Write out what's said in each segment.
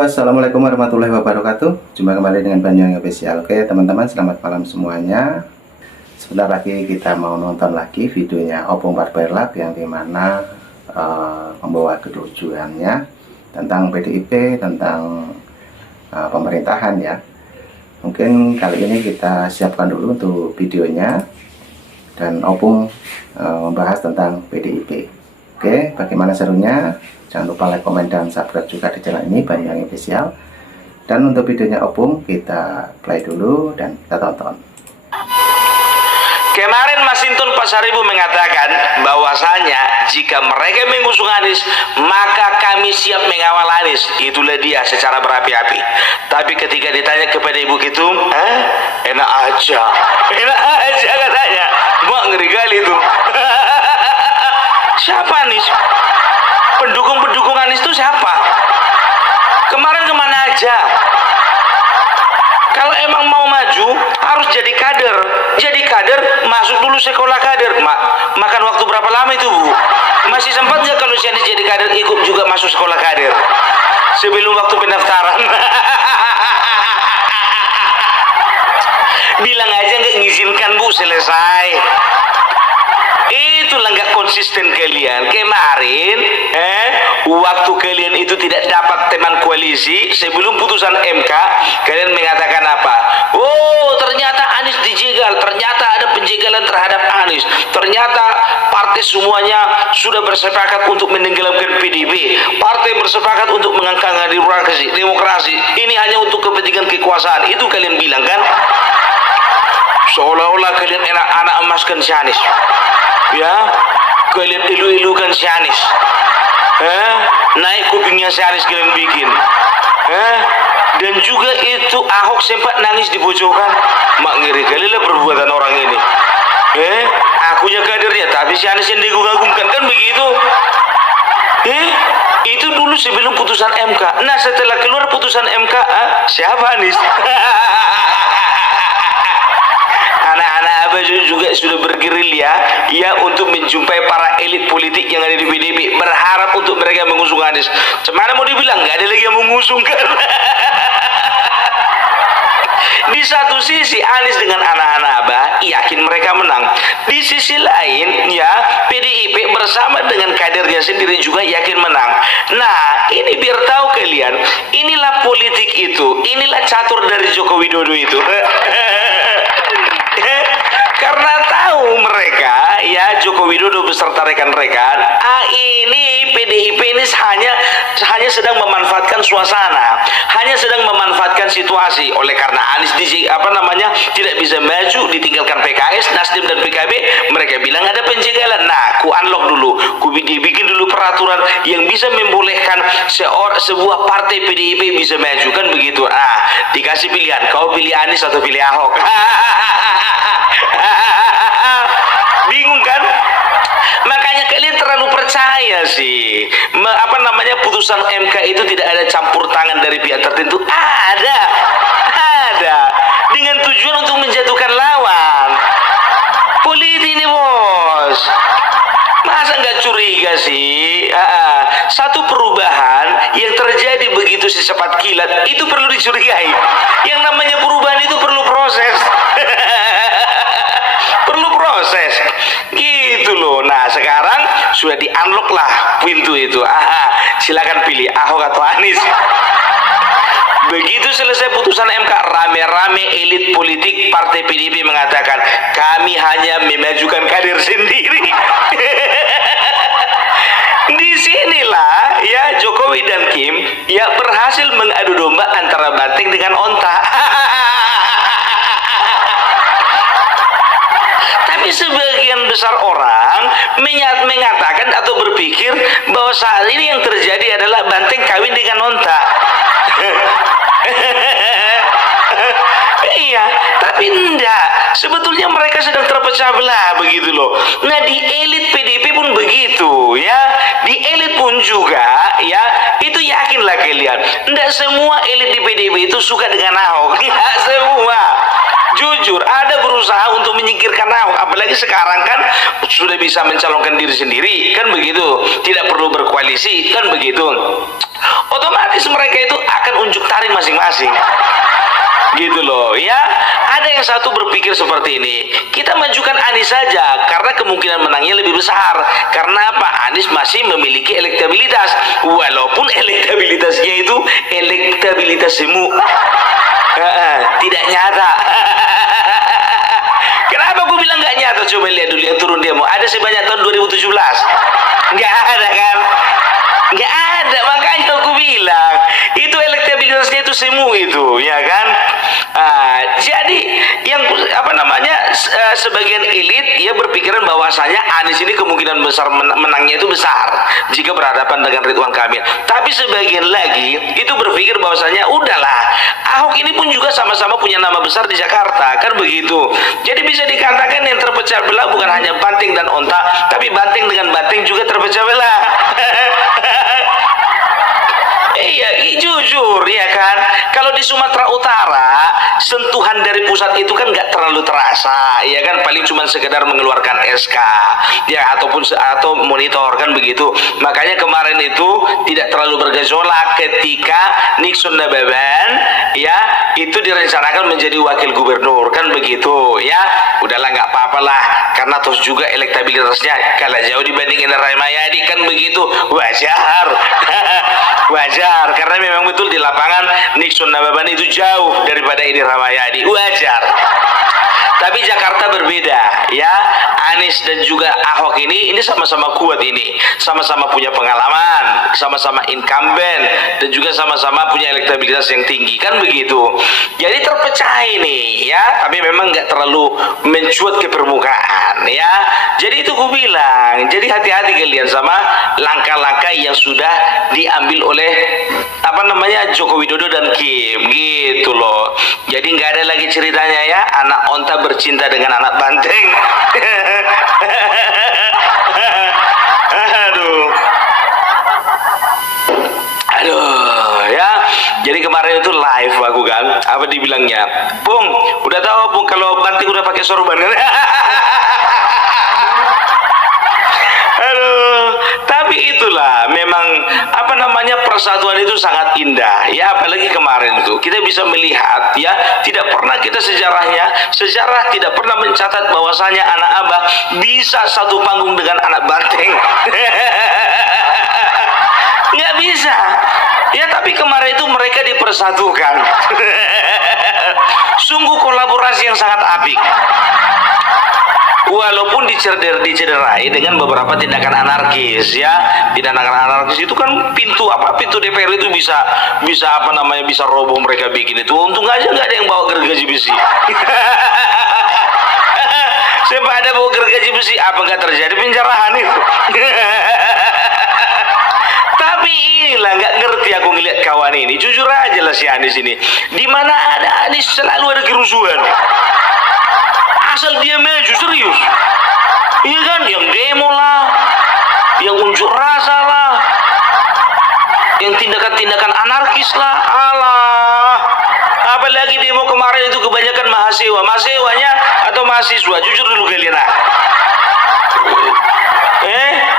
Assalamualaikum warahmatullahi wabarakatuh. Jumpa kembali dengan Banyuwangi Official. Oke teman-teman, selamat malam semuanya. Sebentar lagi kita mau nonton lagi videonya Opung Barberlab yang dimana membawa ketujuannya tentang PDIP, tentang pemerintahan ya. Mungkin kali ini kita siapkan dulu untuk videonya dan Opung membahas tentang PDIP. Oke, bagaimana serunya? Jangan lupa like, komen, dan subscribe juga di channel ini Banyuwangi Official. Dan untuk videonya Opung kita play dulu dan kita tonton. Kemarin Masinton Pasaribu mengatakan bahwasanya jika mereka mengusung Anies maka kami siap mengawal Anies. Itulah dia secara berapi-api. Tapi ketika ditanya kepada Ibu Ketum, enak aja katanya. Mak ngeri kali itu. Siapa Anies? Pendukung Anies itu siapa? Kemarin kemana aja? Kalau emang mau maju harus jadi kader. Jadi kader masuk dulu sekolah kader. Makan waktu berapa lama itu Bu? Masih sempat nggak kalau si Anies jadi kader ikut juga masuk sekolah kader? Sebelum waktu pendaftaran. Bilang aja nggak ngizinkan Bu, selesai. Itulah nggak konsisten kalian. Kemarin waktu kalian itu tidak dapat teman koalisi sebelum putusan MK, kalian mengatakan apa? Oh, ternyata Anies dijegal, ternyata ada penjegalan terhadap Anies, ternyata partai semuanya sudah bersepakat untuk menenggelamkan PDIP, partai bersepakat untuk mengangkat demokrasi, ini hanya untuk kepentingan kekuasaan. Itu kalian bilang kan? Seolah-olah kalian anak emaskan si Anies. Ya, kalian ilu-ilukan si Anies. Naik kupingnya si Anies kalian bikin. Dan juga itu Ahok sempat nangis di pojokan. Mak ngeri kali lah perbuatan orang ini. Akunya kadernya, tapi si Anies yang digung-agungkan, kan begitu. Itu dulu sebelum putusan MK. Nah setelah keluar putusan MK, siapa Anies? Anak-anak Abah juga sudah bergerilya ya untuk menjumpai para elit politik yang ada di PDIP, berharap untuk mereka mengusung Anies. Cemana mau dibilang nggak ada lagi yang mengusung kan? Di satu sisi Anies dengan anak-anak Abah yakin mereka menang. Di sisi lain ya PDIP bersama dengan kadernya sendiri juga yakin menang. Nah ini biar tahu kalian, inilah politik itu, inilah catur dari Joko Widodo itu. Karena tahu mereka ya Joko Widodo beserta rekan-rekan ini PDIP ini hanya sedang memanfaatkan suasana, hanya sedang memanfaatkan situasi. Oleh karena Anies tidak bisa maju, ditinggalkan PKS, Nasdem dan PKB, mereka bilang ada penjagalan. Nah, ku unlock dulu, dibikin dulu peraturan yang bisa membolehkan sebuah partai PDIP bisa maju, kan begitu. Dikasih pilihan, kau pilih Anies atau pilih Ahok. Bingung kan? Makanya kalian terlalu percaya sih. Putusan MK itu tidak ada campur tangan dari pihak tertentu. Ada dengan tujuan untuk menjatuhkan lawan. Politik ini bos, masa nggak curiga sih? Satu perubahan yang terjadi begitu secepat kilat itu perlu dicurigai. Yang namanya perubahan itu perlu proses. Proses gitu loh. Nah sekarang sudah di unlock lah pintu itu. Silakan pilih Ahok atau Anies. Begitu selesai putusan MK, rame-rame elit politik partai PDIP mengatakan kami hanya memajukan kader sendiri. Disinilah ya Jokowi dan Kim ya berhasil mengadu domba antara banteng dengan onta. Tapi sebagian besar orang mengatakan atau berpikir bahwa saat ini yang terjadi adalah banteng kawin dengan onta. Iya, tapi enggak. Sebetulnya mereka sedang terpecah belah begitu loh. Nah di elit PDIP pun begitu ya. Di elit pun juga ya. Itu yakinlah kalian. Enggak semua elit di PDIP itu suka dengan Ahok. Enggak semua. Jujur, ada berusaha untuk menyingkirkan Ahok, apalagi sekarang kan sudah bisa mencalonkan diri sendiri, kan begitu, tidak perlu berkoalisi, kan begitu. Otomatis mereka itu akan unjuk taring masing-masing, gitu loh ya. Ada yang satu berpikir seperti ini, kita majukan Anies saja karena kemungkinan menangnya lebih besar. Karena apa? Anies masih memiliki elektabilitas, walaupun elektabilitasnya itu elektabilitas semu, tidak nyata. Kenapa aku bilang nggak nyata? Coba lihat dulu yang turun demo, ada sebanyak tahun 2017? Nggak ada kan? Nggak ada, makanya aku bilang itu elektabilitasnya itu semu itu, ya kan? Jadi yang apa namanya, sebagian elit ya berpikiran bahwasanya Anies ini kemungkinan besar menangnya itu besar jika berhadapan dengan Ridwan Kamil. Tapi sebagian lagi itu berpikir bahwasanya udahlah, Ahok ini pun juga sama-sama punya nama besar di Jakarta, kan begitu. Jadi bisa dikatakan yang terpecah belah bukan hanya banting dan onta, tapi banting dengan banting juga terpecah belah. Iya, jujur ya kan. Kalau di Sumatera Utara, sentuhan dari pusat itu kan nggak terlalu terasa, ya kan. Paling cuma sekedar mengeluarkan SK, ya atau monitor, kan begitu. Makanya kemarin itu tidak terlalu bergejolak ketika Nixon Nababan, ya itu direncanakan menjadi wakil gubernur, kan begitu, ya. Udahlah, nggak apa-apalah, karena terus juga elektabilitasnya kalah jauh dibandingin Ramayadi, kan begitu, wajar. Wajar, karena memang betul di lapangan Nixon Nababan itu jauh daripada Edi Ramayadi, wajar. Tapi Jakarta berbeda, ya. Anies dan juga Ahok ini sama-sama kuat, ini sama-sama punya pengalaman, sama-sama incumbent, dan juga sama-sama punya elektabilitas yang tinggi, kan begitu. Jadi terpecah ini, ya. Tapi memang nggak terlalu mencuat ke permukaan, ya. Jadi itu gue bilang, jadi hati-hati kalian sama langkah-langkah yang sudah diambil oleh apa namanya Joko Widodo dan Kim, gitu loh. Jadi nggak ada lagi ceritanya ya anak onta bercinta dengan anak banteng. Aduh ya. Jadi kemarin itu live aku kan, apa dibilangnya, Bung, udah tahu Bung kalau banting udah pakai sorban kan? Aduh, tapi itulah memang apa namanya, persatuan itu sangat indah ya. Apalagi kemarin itu kita bisa melihat ya, tidak pernah kita sejarah tidak pernah mencatat bahwasanya anak Abah bisa satu panggung dengan anak banteng. Nggak bisa ya, tapi kemarin itu mereka dipersatukan. Sungguh kolaborasi yang sangat apik, walaupun dicederai dengan beberapa tindakan anarkis ya. Tindakan anarkis itu kan pintu DPR itu bisa apa namanya, bisa roboh mereka bikin itu. Untung aja nggak ada yang bawa gergaji besi. Sampai ada bawa gergaji besi, apa nggak terjadi penjarahan itu? Tapi inilah, nggak ngerti aku ngeliat kawan ini. Jujur aja lah si Anies ini, di mana ada Anies selalu ada kerusuhan. Asal dia maju, serius, iya kan, yang demo lah, yang unjuk rasa lah, yang tindakan-tindakan anarkis lah. Alah, apalagi demo kemarin itu kebanyakan mahasiswanya atau mahasiswa. Jujur dulu kalian lah,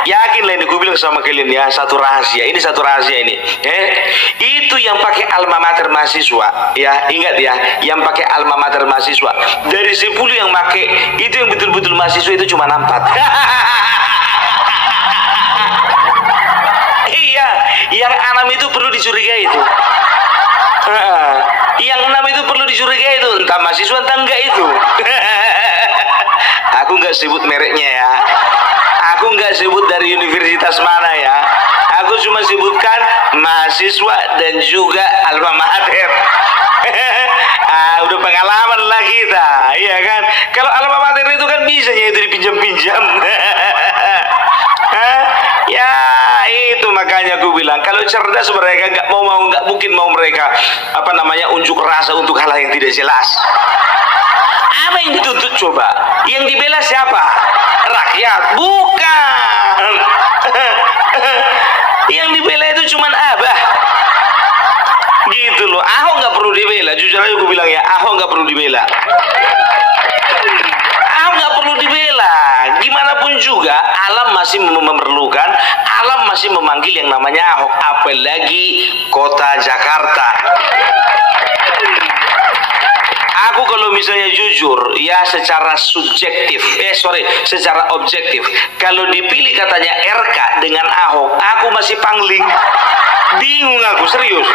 yakin lah ini gue bilang sama kalian ya, satu rahasia ini, itu yang pakai alma mater mahasiswa ya, ingat ya, yang pakai alma mater mahasiswa dari 10 yang pakai itu, yang betul-betul mahasiswa itu cuma 4. Iya, yang 6 itu perlu dicurigai itu. Yang 6 itu perlu dicurigai itu, entah mahasiswa entah enggak itu. Aku nggak sebut mereknya ya, aku nggak sebut dari universitas mana ya, aku cuma sebutkan mahasiswa dan juga alma mater. Udah pengalaman lah kita, iya kan. Kalau alma mater itu kan bisa ya itu dipinjam-pinjam. Ya itu makanya aku bilang, kalau cerdas mereka nggak mungkin mau mereka apa namanya unjuk rasa untuk hal yang tidak jelas. Apa yang dituntut coba? Yang dibela siapa? Rakyat? Bukan. Yang dibela itu cuman Abah. Gitu loh. Ahok nggak perlu dibela. Jujur aja gue bilang ya, Ahok nggak perlu dibela. Ahok nggak perlu dibela. Gimana pun juga alam masih memerlukan, alam masih memanggil yang namanya Ahok, apalagi kota Jakarta. Aku kalau misalnya jujur, ya secara subjektif, secara objektif, kalau dipilih katanya RK dengan Ahok, aku masih pangling. Bingung aku, serius.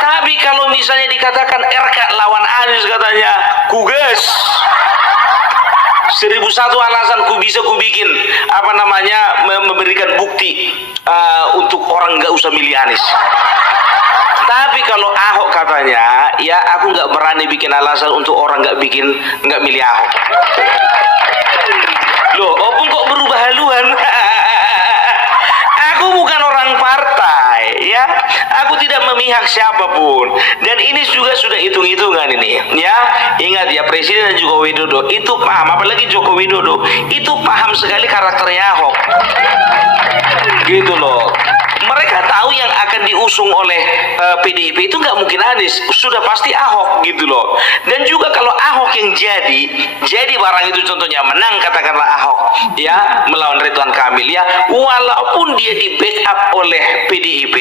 Tapi kalau misalnya dikatakan RK lawan Anies katanya, kugas. 1001 alasan ku bikin memberikan bukti untuk orang nggak usah milih Anies. Tapi kalau Ahok katanya, ya aku nggak berani bikin alasan untuk orang nggak milih Ahok. Loh, opung kok berubah haluan? Aku bukan orang partai, ya. Aku tidak memihak siapapun. Dan ini juga sudah hitung-hitungan ini, ya. Ingat ya, Presiden dan Joko Widodo itu paham, apalagi Joko Widodo itu paham sekali karakternya Ahok. Gitu loh. Mereka tahu yang akan diusung oleh PDIP itu nggak mungkin Anies, sudah pasti Ahok gitu loh. Dan juga kalau Ahok yang jadi barang itu contohnya menang katakanlah Ahok ya melawan Ridwan Kamil ya, walaupun dia di backup oleh PDIP,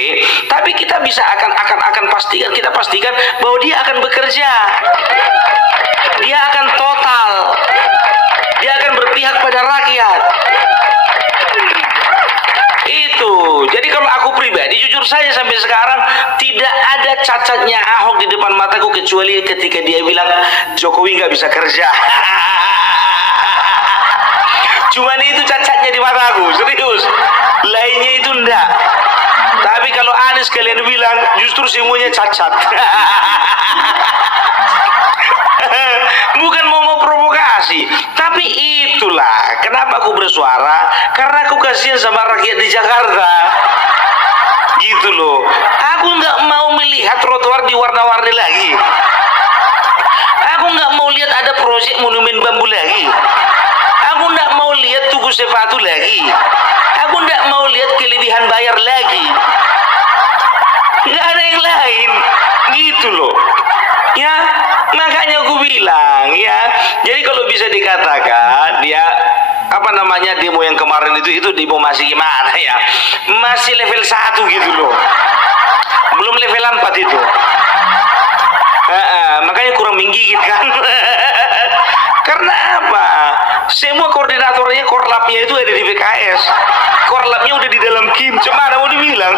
tapi kita bisa akan pastikan bahwa dia akan bekerja, dia akan total, dia akan berpihak pada rakyat. Itu. Jadi kalau aku pribadi jujur saja sampai sekarang tidak ada cacatnya Ahok di depan mataku kecuali ketika dia bilang Jokowi nggak bisa kerja. Cuman itu cacatnya di mataku, serius. Lainnya itu enggak. Tapi kalau Anies kalian bilang justru semuanya cacat. Bukan mau provokasi, tapi itulah kenapa aku bersuara, karena aku kasihan sama rakyat di Jakarta. Gitu loh. Aku nggak mau melihat trotoar diwarna-warni lagi. Aku nggak mau lihat ada proyek monumen bambu lagi. Aku nggak mau lihat tugu sepatu lagi. Aku nggak mau lihat kelebihan bayar lagi. Nggak ada yang lain. Gitu loh. Ya, makanya aku bilang ya. Jadi kalau bisa dikatakan ya demo yang kemarin itu demo masih gimana ya? Masih level 1 gitu loh. Belum level 4 itu. Makanya kurang menggigit kan. Karena apa? Semua koordinatornya, korlapnya itu ada di PKS. Korlapnya udah di dalam Kim. Cuma mau dibilang.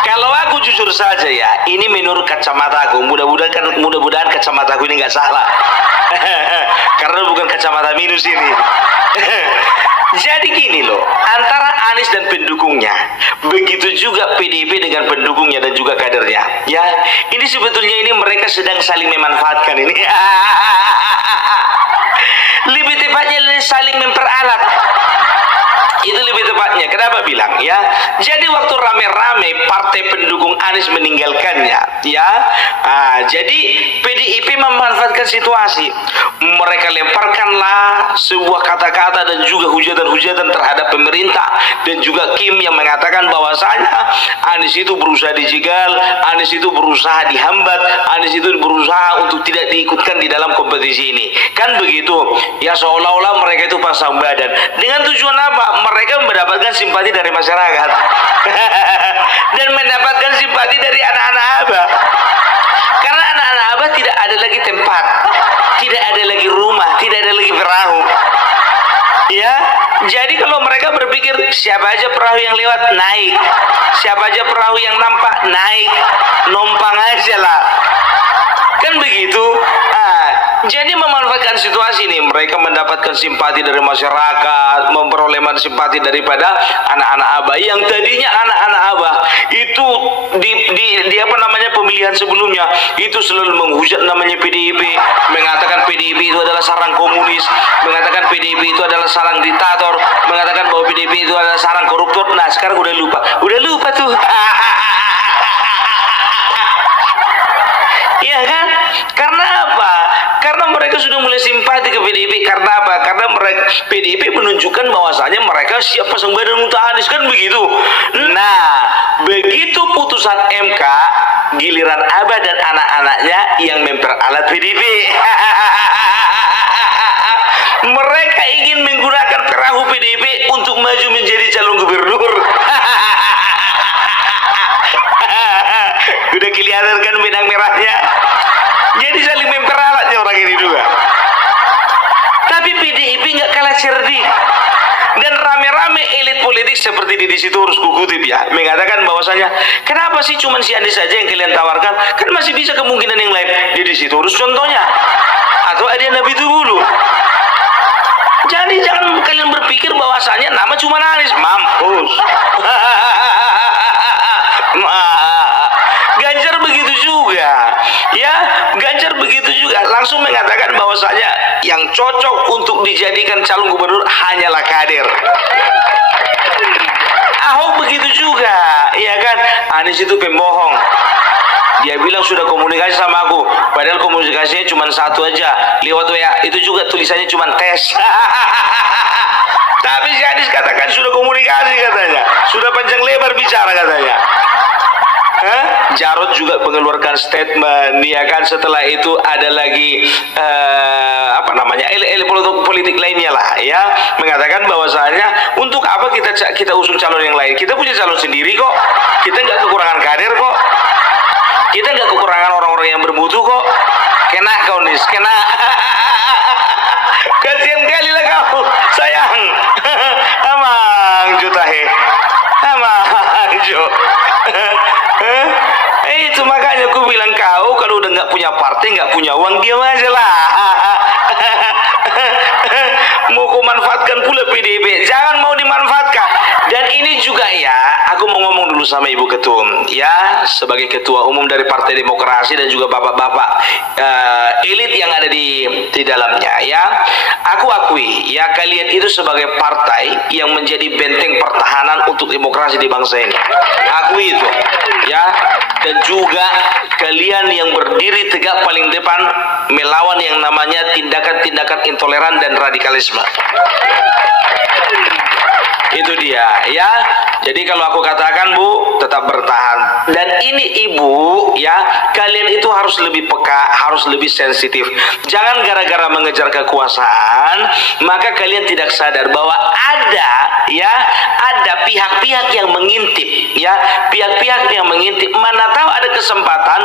Kalau aku jujur saja ya, ini menurut kacamata aku. Mudah-mudahan kacamata aku ini nggak salah. Karena bukan kacamata minus ini. Jadi gini loh, antara Anies dan pendukungnya, begitu juga PDIP dengan pendukungnya dan juga kadernya. Ya, ini sebetulnya ini mereka sedang saling memanfaatkan ini. Lebih tepatnya saling memperalat. Itu lebih tepatnya. Kenapa bilang ya? Jadi waktu rame-rame partai pendukung Anies meninggalkannya, ya. Jadi PDIP memanfaatkan situasi. Mereka lemparkanlah sebuah kata-kata dan juga hujatan-hujatan terhadap pemerintah dan juga Kim yang mengatakan bahwasanya Anies itu berusaha dijegal, Anies itu berusaha dihambat, Anies itu berusaha untuk tidak diikutkan di dalam kompetisi ini. Kan begitu? Ya seolah-olah mereka itu pasang badan. Dengan tujuan apa? Mereka mendapatkan simpati dari masyarakat dan mendapatkan simpati dari anak-anak Abah, karena anak-anak Abah tidak ada lagi tempat, tidak ada lagi rumah, tidak ada lagi perahu ya. Jadi kalau mereka berpikir siapa aja perahu yang lewat naik, siapa aja perahu yang nampak naik, numpang aja lah, kan begitu. Jadi memanfaatkan situasi ini, mereka mendapatkan simpati dari masyarakat, memperoleh simpati daripada anak-anak Abah yang tadinya anak-anak Abah itu di pemilihan sebelumnya itu selalu menghujat namanya PDIP, mengatakan PDIP itu adalah sarang komunis, mengatakan PDIP itu adalah sarang diktator, mengatakan bahwa PDIP itu adalah sarang koruptor. Nah sekarang udah lupa tuh. Iya kan? Karena apa? Karena mereka sudah mulai simpati ke PDIP. Karena apa? Karena PDIP menunjukkan bahwasanya mereka siap pasang badan untuk Anies, kan begitu. Nah, begitu putusan MK, giliran Abah dan anak-anaknya yang memperalat PDIP. Mereka ingin menggunakan perahu PDIP untuk maju menjadi calon gubernur. Udah kelihatan kan benang merahnya. Jadi saling memperalatnya orang ini juga. Tapi PDIP nggak kalah cerdik. Dan rame-rame elit politik seperti di situ harus kukutip ya, mengatakan bahwasanya kenapa sih cuma si Anies saja yang kalian tawarkan? Kan masih bisa kemungkinan yang lain. Di situ harus contohnya. Atau ada Nabi Tubulu. Jadi jangan kalian berpikir bahwasanya nama cuma Anies, mampus. Ganjar begitu juga, ya, Ganjar begitu juga, langsung mengatakan bahwasanya yang cocok untuk dijadikan calon gubernur hanyalah kader. Ahok begitu juga, ya kan? Anies itu pembohong. Dia bilang sudah komunikasi sama aku, padahal komunikasinya cuma satu aja, lewat WA. Itu juga tulisannya cuma tes. Tapi si Anies katakan sudah komunikasi katanya, sudah panjang lebar bicara katanya. Jarod juga mengeluarkan statement, ya kan. Setelah itu ada lagi elit politik lainnya lah, ya, mengatakan bahwasanya untuk apa kita usung calon yang lain, kita punya calon sendiri kok, kita nggak kekurangan kader kok, kita nggak kekurangan orang-orang yang bermutu kok. Kena kau Nis, kena. Kasihan kali lah kau, sayang. Amang Jutahe, amang Jo. Itu makanya aku bilang kau kalau udah nggak punya partai, nggak punya uang, diam aja lah. Mau kau manfaatkan pula PDIP, jangan mau dimanfaatkan. Dan ini juga ya, aku mau ngomong dulu sama Ibu Ketum, ya, sebagai Ketua Umum dari Partai Demokrasi dan juga bapak-bapak elit yang ada di dalamnya, ya. Aku akui, ya, kalian itu sebagai partai yang menjadi benteng pertahanan untuk demokrasi di bangsa ini. Akui itu, ya. Dan juga kalian yang berdiri tegak paling depan melawan yang namanya tindakan-tindakan intoleran dan radikalisme. Itu dia, ya. Jadi kalau aku katakan, Bu, tetap bertahan. Dan ini Ibu, ya, kalian itu harus lebih peka, harus lebih sensitif. Jangan gara-gara mengejar kekuasaan maka kalian tidak sadar bahwa ada pihak-pihak yang mengintip, ya, pihak-pihak yang mengintip. Mana tahu ada kesempatan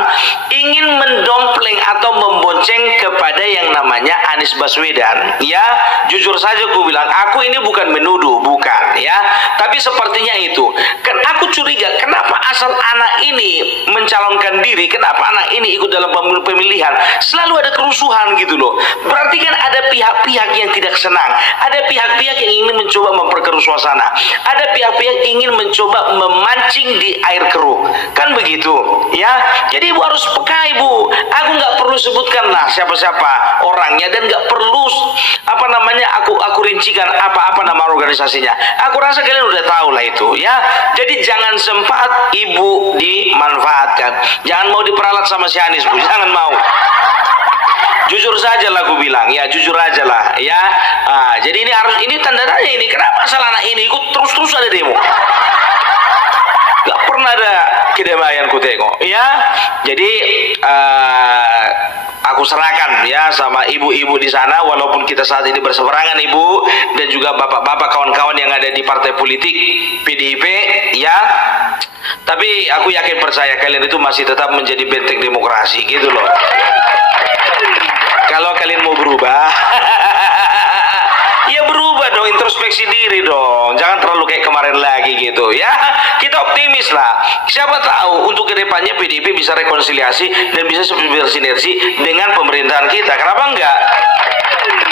ingin mendompleng atau membonceng kepada yang namanya Anies Baswedan, ya. Jujur saja aku bilang, aku ini bukan menuduh, bukan, ya, tapi sepertinya itu. Kan aku curiga kenapa asal anak ini mencalonkan diri, kenapa anak ini ikut dalam pemilihan, selalu ada kerusuhan gitu loh. Berarti kan ada pihak-pihak yang tidak senang, ada pihak-pihak yang ingin mencoba memperkeruh suasana, ada pihak-pihak ingin mencoba memancing di air keruh, kan begitu, ya. Jadi Ibu harus peka, Ibu. Aku nggak perlu sebutkan lah siapa-siapa orangnya, dan nggak perlu aku rincikan apa nama organisasinya. Aku rasa kalian udah tahu lah itu, ya. Jadi jangan sempat Ibu dimanfaatkan, jangan mau diperalat sama si Anies, Bu, jangan mau. Jujur saja lah aku bilang, ya, jujur aja lah, ya. Jadi ini tanda tanya ini, kenapa salah anak ini ikut terus ada demo, gak pernah ada kedamaian ku tengok, ya. Jadi aku serahkan, ya, sama ibu-ibu di sana, walaupun kita saat ini berseberangan, Ibu, dan juga bapak-bapak kawan-kawan yang ada di partai politik PDIP, ya. Tapi aku yakin percaya kalian itu masih tetap menjadi benteng demokrasi gitu loh. Kalau kalian mau berubah, ya berubah dong, introspeksi diri dong, jangan terlalu kayak kemarin lagi gitu, ya. Kita optimis lah, siapa tahu untuk kedepannya PDIP bisa rekonsiliasi dan bisa bersinergi dengan pemerintahan kita, kenapa enggak,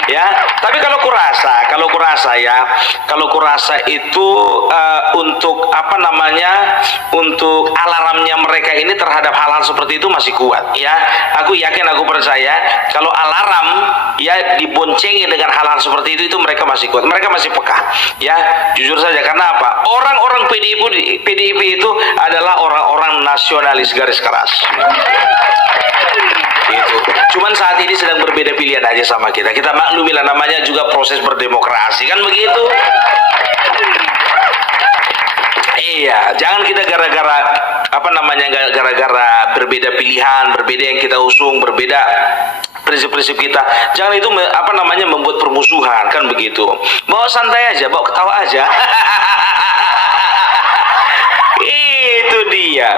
ya. Tapi kalau kurasa itu untuk untuk alarmnya mereka ini terhadap hal-hal seperti itu masih kuat, ya. Aku yakin, aku percaya kalau alarm, ya, diboncengi dengan hal-hal seperti itu mereka masih kuat, mereka masih peka, ya. Jujur saja, karena apa? Orang-orang PDIP itu adalah orang-orang nasionalis garis keras. Gitu. Cuman saat ini sedang berbeda pilihan aja sama kita. Kita maklumilah, namanya juga proses berdemokrasi, kan begitu. Iya, jangan kita gara-gara gara-gara berbeda pilihan, berbeda yang kita usung, berbeda prinsip-prinsip kita. Jangan itu membuat permusuhan, kan begitu. Bawa santai aja, bawa ketawa aja. Itu dia.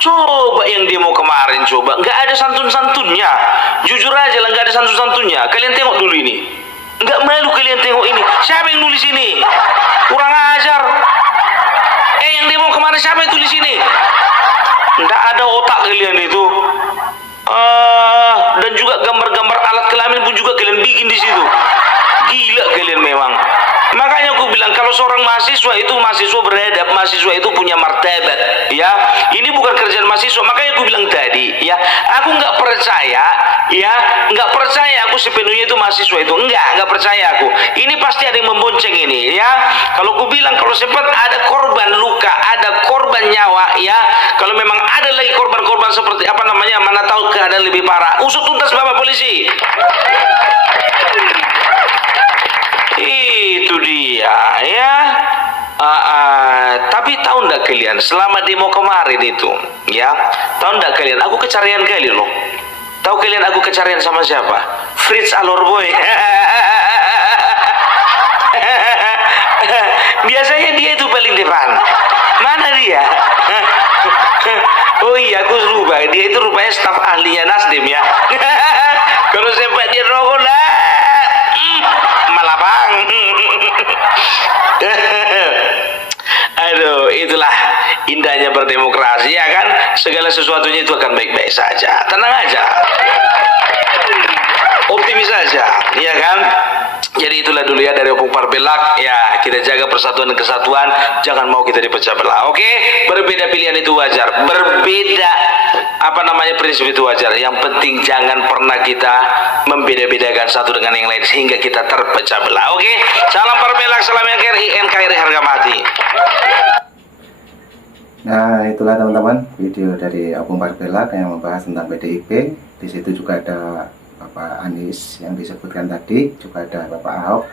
Coba yang demo kemarin, coba nggak ada santun-santunnya. Jujur aja lah, nggak ada santun-santunnya. Kalian tengok dulu ini. Nggak malu kalian tengok ini. Siapa yang nulis ini? Kurang ajar. Yang demo kemarin siapa yang tulis ini? Nggak ada otak kalian itu. Dan juga gambar-gambar alat kelamin pun juga kalian bikin di situ. Gila kalian memang. Makanya aku bilang kalau seorang mahasiswa itu mahasiswa beradab, mahasiswa itu punya martabat, ya. Ini bukan kerjaan mahasiswa. Makanya aku bilang tadi, ya, aku nggak percaya, ya, nggak percaya aku sepenuhnya itu mahasiswa itu, nggak percaya aku. Ini pasti ada yang membonceng ini, ya. Kalau aku bilang kalau sempat ada korban luka, ada korban nyawa, ya. Kalau memang ada lagi korban-korban seperti mana tahu keadaan lebih parah, usut tuntas Bapak polisi. Itu dia, ya. Tapi tahu ndak kalian selama demo kemarin itu, ya, tahu ndak kalian aku kecarian kali loh. Tahu kalian aku kecarian sama siapa? Fritz Alorboy. Biasanya dia itu paling depan. Mana dia? Oh iya, aku lupa. Dia itu rupanya staf ahlinya Nasdem, ya. Kalau sempat dia rokok lah, malapang. Aduh, itulah indahnya berdemokrasi, ya kan? Segala sesuatunya itu akan baik-baik saja. Tenang aja. Optimis saja, ya kan? Jadi itulah dulu ya dari Opung Parbelak, ya, kita jaga persatuan dan kesatuan, jangan mau kita dipecah belah. Oke? Berbeda pilihan itu wajar, berbeda prinsip itu wajar. Yang penting jangan pernah kita membeda-bedakan satu dengan yang lain sehingga kita terpecah belah. Oke? Salam Parbelak, salam NKRI harga mati. Nah, itulah teman-teman video dari Opung Parbelak yang membahas tentang PDIP. Di situ juga ada Bapak Anies yang disebutkan tadi, juga ada Bapak Ahok,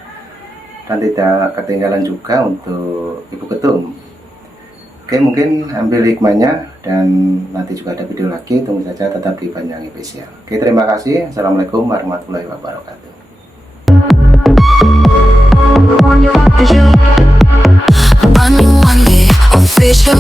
dan tidak ketinggalan juga untuk Ibu Ketum. Oke, mungkin ambil hikmahnya, dan nanti juga ada video lagi, tunggu saja tetap di Banyuwangi Official. Oke, terima kasih. Assalamualaikum warahmatullahi wabarakatuh. Banyuwangi Official.